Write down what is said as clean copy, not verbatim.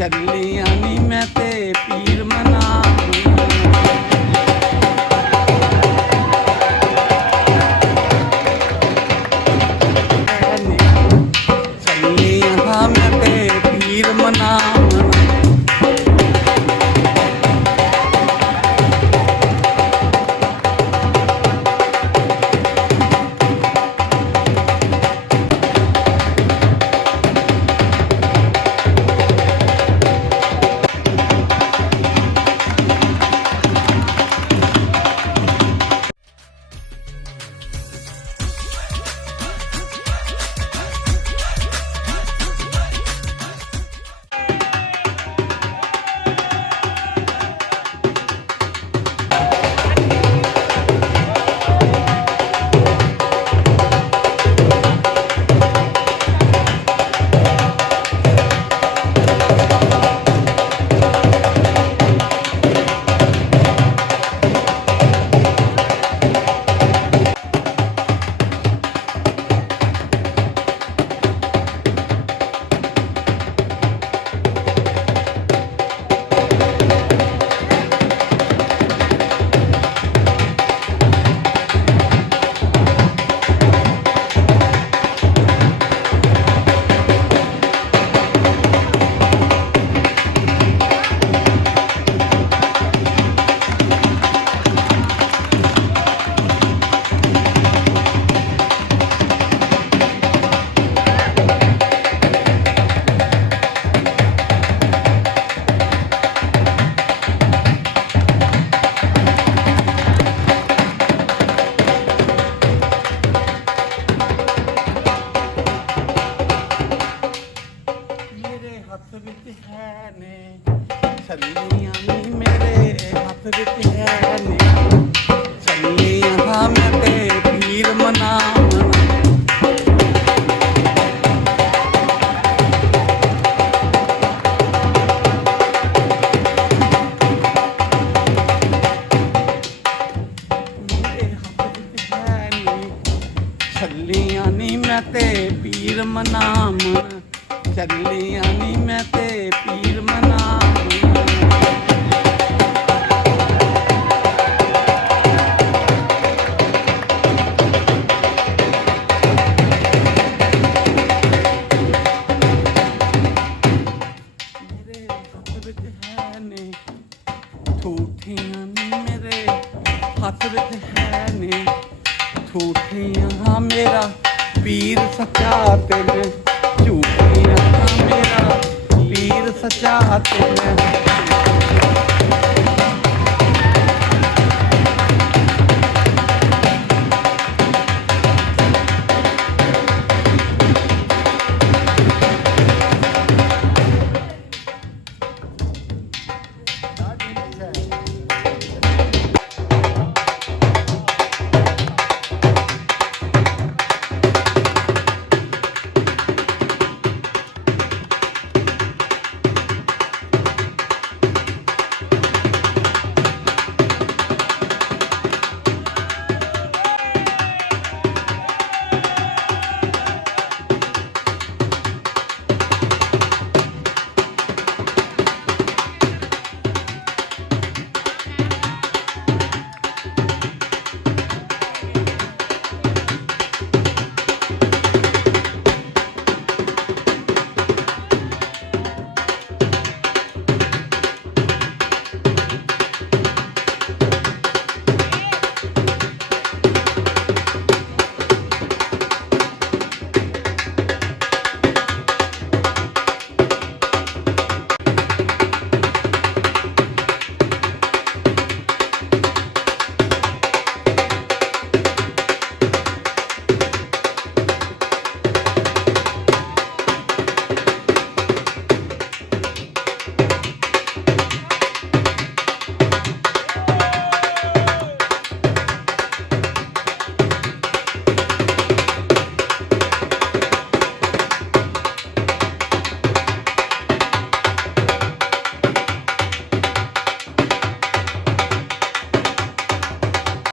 ਚੱਲੀਆਂ ਨੀ ਮੈਂ ਤੇ ਪੀਰ ਮਨਾਉਣ। ਚੱਲੀਆਂ ਮੈਂ ਤੇ ਪੀਰ ਮਨਾਉਣ। ਹੱਥ ਵਿੱਚ ਹੈ ਨੇ ਛੱਲੀਆਂ ਨੀ ਮੇਰੇ ਹੱਥ ਵਿੱਚ ਹੈ ਨੇ ਛੱਲੀਆਂ ਮੈਂ ਤੇ ਪੀਰ ਮਨਾਉਣ। ਮੇਰੇ ਹੱਥ ਵਿੱਚ ਹੈ ਨੇ ਛੱਲੀਆਂ ਨੀ ਮੈਂ ਤੇ ਪੀਰ ਮਨਾਉਣ। ਚੱਲੀਆਂ ਨੀ ਮੈਂ ਤੇ ਪੀਰ ਮਨਾਉਣ। ਮੇਰੇ ਹੱਥ ਵਿੱਚ ਹੈ ਨੇ ਠੂਠੀਆਂ ਨੀ ਮੇਰੇ ਹੱਥ ਵਿੱਚ ਹੈ ਨੇ ਠੂਠੀਆਂ ਮੇਰਾ ਪੀਰ ਸੱਚਾ ਤੇ ਝੂਠੀਆਂ ਮੇਰਾ ਪੀਰ ਸੱਚਾ ਤੇ